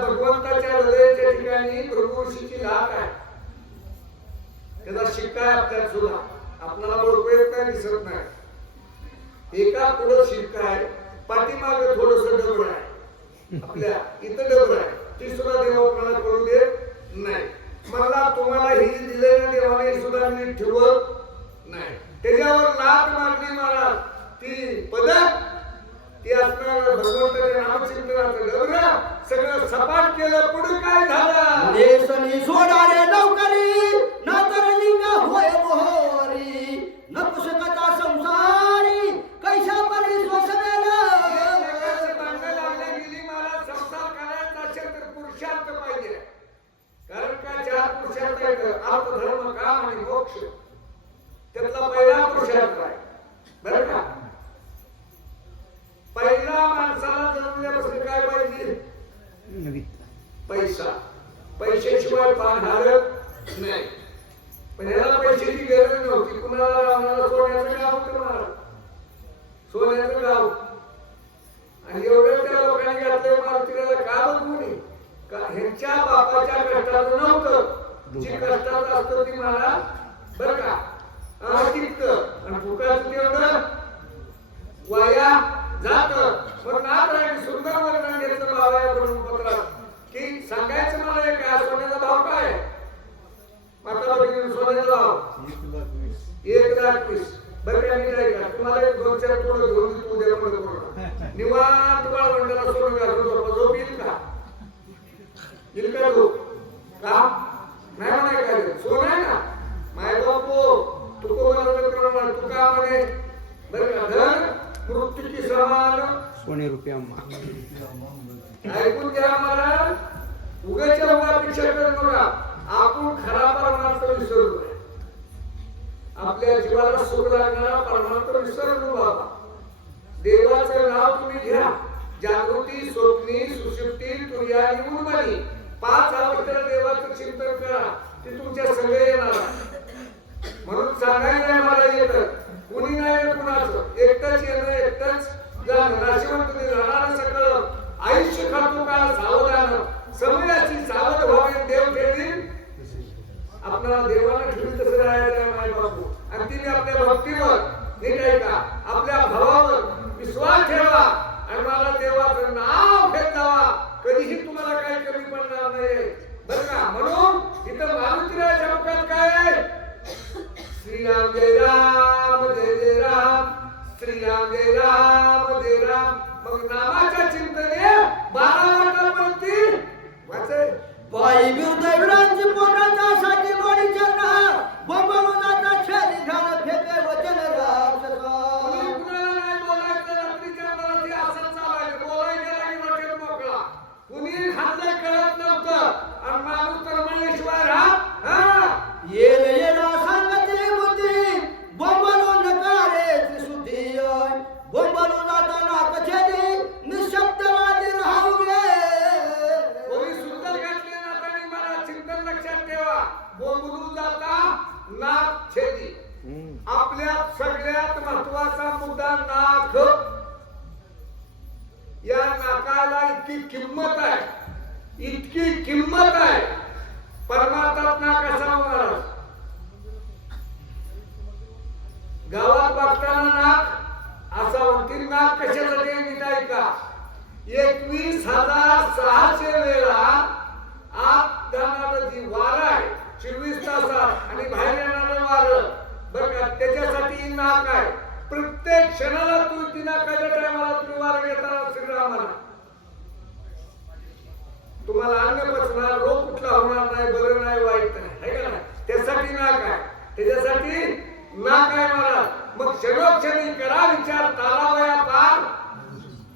भगवंताच्या हृदयाच्या ठिकाणी प्रभूशीची लाट आहे. त्याचा शिक्का आहे आपल्यात सुद्धा. आपल्याला ओळखू काय दिसत नाही. एका पुढं शिक्का आहे, पाठीमागे थोडस डबड आहे. आपल्या इथं डबड आहे, ती सुद्धा देव आपल्याला कळू देत नाही. मला तुम्हाला ही दिलेल्या देवाने सुद्धा मी ठेवत नाही. त्याच्यावर लाट मारली महाराज. ती पदक ती असणार भगवंताच्या नामचिंतनाचं डबड सगळं सपाट केलं. पुढे काय झालं? देसनी सोडारे लवकरी नातर लिंगा होय मोहरी नको शकता संसारी कैसा परी श्वसनाला. बांधायला लागल्या गेली. मला संसार करायचा असेल तर पुरुषार्थ पाहिजे. कारण का 4 पुरुषार्थ आहेत: अर्थ, धर्म, काम आणि मोक्ष. त्यातला पहिला पुरुषार्थ आहे बरं का. पहिला माणसाला जन्मल्यापासून काय पाहिजे? पैसा. पैशाशिवाय पान हलत नाही. पण ह्याला पैशाची गरज नव्हती. कुणाला रावणाला सोन्याचं गाव होतं महाराज, सोन्याचं गाव. आणि एवढं त्या लोकांनी घातलं मारुतीला का बघून का ह्यांच्या बापाच्या कष्टाचं नव्हतं. जी कष्टाचं असतं ती महाराज बरं का टिकत. आणि फुकाचं तेवढं वाया जात. पण नाथ सुंदर वर्णन घेतलं बाबाया ब्रह्मपत्रात की सांगायचं मला काय सोन्याचा भाव काय. माता भगिनी सोन्याचा भाव 1,20,000. बरं काय मी नाही का तुम्हाला 2-4 तोडं घेऊन देतो उद्या मध्ये निवांत बाळवंडाला सोनं घालून झोप येईल का? येईल का झोप? का नाही म्हणाय काय सोनं आहे ना माय बापू तुको मला तू का म्हणे बरं का धन मृत्यूची समान सोने रुपये अम्मा. ऐकून घ्या मला. उगाच्या उगापेक्षा कर बघा. आपण खरा परमार्थ विसरलो. आपल्या जीवाला सुख लागणारा परमार्थ विसरलो बाबा. देवाचं नाव तुम्ही घ्या. जागृती, स्वप्नी, सुषुप्ती, तुर्यानी, उन्मनी 5 अवस्थेला देवाचं चिंतन करा. ते तुमच्या सगळे येणार. म्हणून सांगायचं मला येतं कुणी नाही कुणाचं. एकटंच येणं एकटंच जाणं. नाशिवंत राहणार सगळं आयुष्य खातो का सावधान. समयाची सावध व्हावे देव ठेवील. आपल्याला देवाला ठेवून तसं राहायचं माय बापू. आणि तिने आपल्या भक्तीवर नीट आहे का आपल्या भावावर विश्वास ठेवा. आणि मला देवाचं नाव घेत जावा. कधीही तुम्हाला काही कमी पडणार नाही बरं का. म्हणून इथं मारुतीच्या शब्दात काय आहे? श्रीराम जय राम जय जय राम. श्रीराम जय राम जय राम. मग नामाच्या चिंतने 12 वाटापर्यंती वाचे. बाई विरुद्ध पोटाचा साठी गोडी चरणा बोंबलून जाता छेली घाल फेके वचन राक्षसा. कुणाला नाही बोलायचं. रात्रीच्या अंधारात असं चालायचं. बोलायला गेला की वाटेल मोकळा. कुणी हातले कळत नव्हतं. आणि माणूस तर म्हणल्याशिवाय राहत येल येला सांगते बुद्धी बोंबलून नकारे त्रिशुद्धी. बोंबलून जाताना कछेली निशब्दवादी राहू गे. कोणी सुंदर घातले नातानी मला चिंतन लक्षात ठेवा. बोंबलून जाता नाक छेदी. आपल्या सगळ्यात महत्वाचा मुद्दा नाक. या नाकाला इतकी किंमत आहे. इतकी किंमत आहे. परमार्थात नाक असा महाराज. गावात बघताना नाक असा म्हणतील. नाक कशासाठी निघाय का? 21,600 वेळा आत जाणारं जी वारं आहे 24 तासात आणि बाहेर येणारं वारं बरं का त्याच्यासाठी नाक आहे. प्रत्येक क्षणाला तू ती नाकाच्या टायमाला तुम्ही वारं घेताना श्रीरामाला तुम्हाला अन्न पचणार, रोग कुठला होणार नाही, बरं नाही, वाईट नाही, है का नाही? त्यासाठी नाक आहे. त्याच्यासाठी नाक आहे महाराज. मग क्षणोक्षणी करा विचार तालावया पार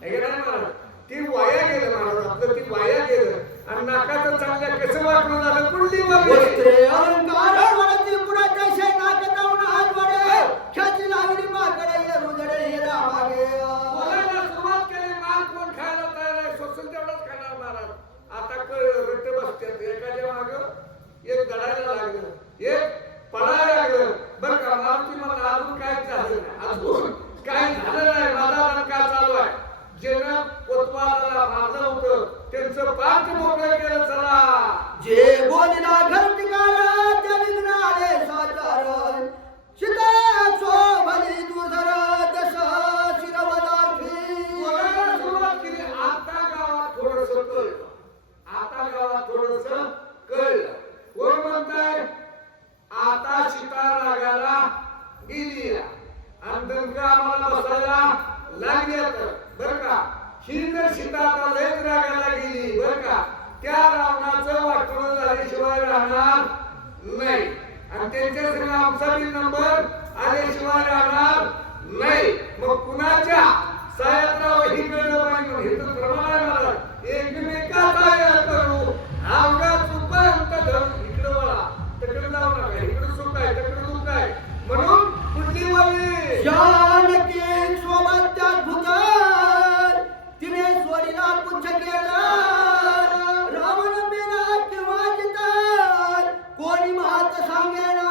है का नाही महाराज. ती वाया गेलं महाराज. आपलं ती वाया गेलं. आणि नाकाचं चांगलं कसं वाटलं झालं. कुंडली वस्त्रे अलंकार वरती पुढे कैसे नाक जाऊन हात वडे ख्याती लागली माकडे रुजडे हिरा मागे. बोलायला सुरुवात केली. माल कोण खायला तयार आहे? सोसून तेवढंच खाणार महाराज. आता रट्टे बसतात. एखाद्या माग एक दडायला लागलं, एक पडायला लागलं बरं का. मारुती मला अजून काय झालं नाही. अजून काय झालं नाही. माझा दणका चालू आहे. ज्यानं कोतवाला मारलं होतं त्यांचं तिथं पाच मोकळं केलं चला. जे बोलिला घरटिकार त्या विघ्नाले साचार सीता शोभली दुधर दश शिरवदार्थी. बोलायला सुरुवात केली. आता गावात थोडंसं कळलं. आता गावात थोडंसं कळलं. कोण म्हणताय? आता सीता रागाला गेली आणि दंग आम्हाला बसायला लागल्यात बर का. ही जर सीता आता लयच रागाला गेली बर का, त्या रावणाचं वाटोळं झाल्याशिवाय राहणार नाही आणि त्यांच्या संग आमचा बी नंबर आल्याशिवाय राहणार नाही. मग कुणाच्या सायात्राव ही कळलं पाहिजे. हे तर प्रमाण आहे मला. एकमेकाचा या करू अवघा चुकांत धरून इकडं वळा तिकडे जाऊ नका. इकडे सुख आहे तिकडे दुःख आहे म्हणून कुठली वळली. जानकी सोबत त्या भूतर तिने स्वरीला पुच्छ केलं. रावण मेला किंवा जितर कोणी मात सांगेना.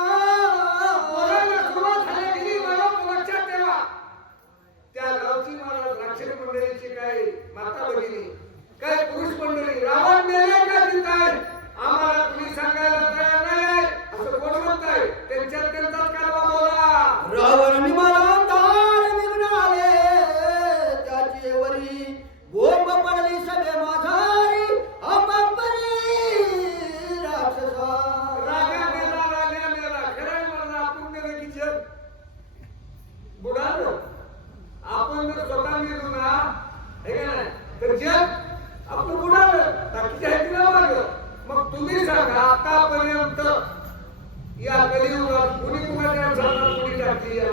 बोलायला सुरुवात झाली. मला लक्षात ठेवा. त्या गावची महाराज राक्षस मंडळीची काय माता भगिनी काय पुरुष मंडळी रावण मेले का जिताय आम्हाला तुम्ही सांगायला तयार नाही असं कोण म्हणताय? त्यांच्यात त्यांचाच कालवा बोला. रावण निमाला तार निघाले त्याची वरी बोंब पडली सभे माझारी अंबापरी राक्षसा. राजा मेला खरंय मला आपण गेलं की जग बुडालं. आपण जर स्वतः गेलो ना हे का नाही तर जग आपलं बुडालं. बाकीच्या ह्याची ना मागं. मग तुम्ही सांगा आतापर्यंत या कलियुगात कुणी कुणाच्या झाडात कुणी टाकली या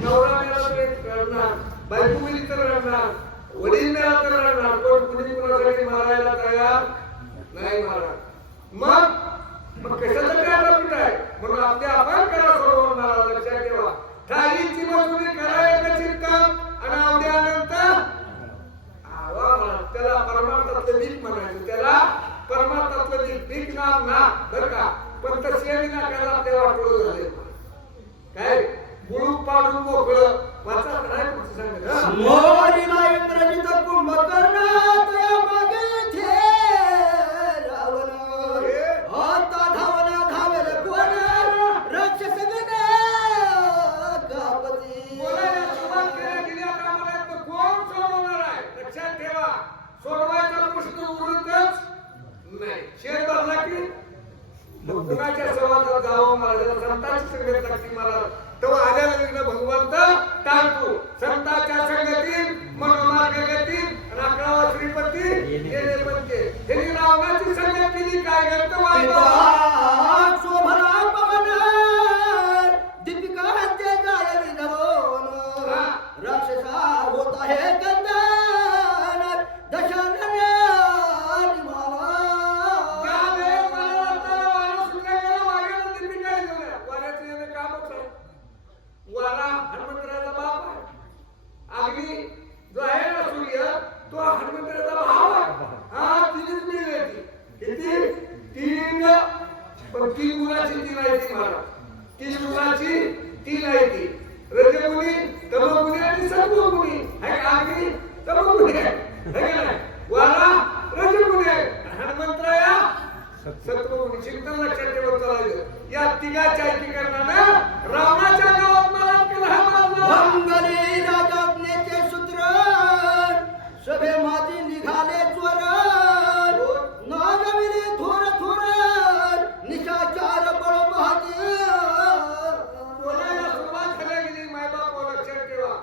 नवरा मेला तर एक रडणार, बायको मेली तर रडणार, वडील मेला तर रडणार, पण कुणी कुणासाठी मारायला तयार नाही मारा. मग कशाचं काय प्रॉफिट आहे? म्हणून आपल्या आपण करा सोडवून मारा. लक्षात ठेवा. थाळीची मजुरी करायला चिंतन आणि आवड्यानंतर त्याला परमार्थातलं भीक म्हणायचं. त्याला परमार्थातलं भीक नाम ना बर का. पण तसे नाकाला आपल्या वाटोळं झाले. काय बुळूक पाडून मोकळं वाचा नाही कुठं सांगत. मोरीला इंद्रजित कुंभकर्ण तया मागे थे रावण. आता धावेल कोण राक्षस गण गापती. बोलायला सुरुवात केली. आता आम्हाला इथं कोण सोडवणार आहे? लक्षात ठेवा. सोडवायचा प्रश्न उरतच नाही. शेर भरला की मग कुणाच्या संवादात जावं महाराजाला संतांची संगत लागते महाराज तेव्हा आलेला विघ्न भगवंत टाळतो. संतांच्या संगतीत मनोमार्ग गती आणि 11वा श्रीपती येणे बनते. त्यांनी रावणाची संगत केली काय करतो पिता शोभला पवन दीपिका ते जाय विधवन. राक्षसा होत आहे कंदन दशानन निमाला. वारा हनुमंतराचा बाप आहे. अग्नी जो आहे ना सूर्य तो हनुमंतराचा भाव आहे. हा तिनेच मिळले किती तीन पण तीन गुणाची तीन आहे ती महाराज. तीन गुणाची तीन आहे ती. रजगुणी तमोगुणी आणि सत्वगुणी आहे. अग्नी तमोगुणी आहे है का नाही. वारा रजगुणी आहे. हनुमंतराया सत्वगुणी. चिंतन लक्षात ठेवत चालायचं. या तिघाच्या एकीकरणानं रावणाच्या गावात मला मंगली राजाज्ञेचे सूत्र सभे माझी निघाले चोर. नागविले थोर थोर निशाचार बळ महाजी. बोलायला सुरुवात झाली गेली. मायबाप लक्षात ठेवा.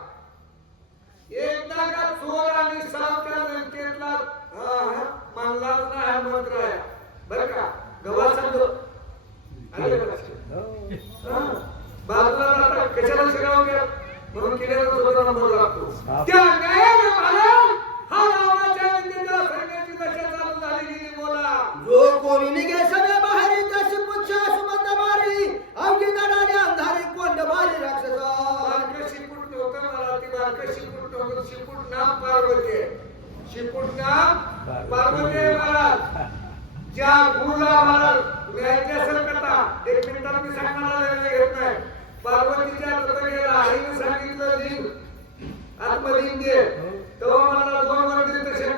एकदा का चोर आणि सावच्या लंकेतला मानलाच नाही हनुमंत आहे बर का. गवा संघ आले का लक्षात. बाजूला जाता कशाला शिराव घ्या म्हणून केल्यावर स्वतः नंबर लागतो. त्या न्यायाने मला हा रावणाच्या विद्येच्या सैन्याची दशा चालू झाली गेली. बोला जो कोणी निघे सभे बाहेरी तशी पुच्छ सुबंध मारी अवघी दडाने अंधारी कोंड मारी राक्षसा. बारकं शिपूट नव्हतं मला. ती बारकं शिपूट नव्हतं. शिपूट नाम पार्वती आहे. शिपूट नाम पार्वती आहे महाराज. ज्या गुरुला महाराज तुम्ही ऐकली असेल कथा. एक मिनिटात मी सांगणार घेत नाही. पार्वतीच्या तत्वगेला आईने सांगितलं लिंग आत्मलिंग दे तेव्हा मला 2 वर्ष दर्शन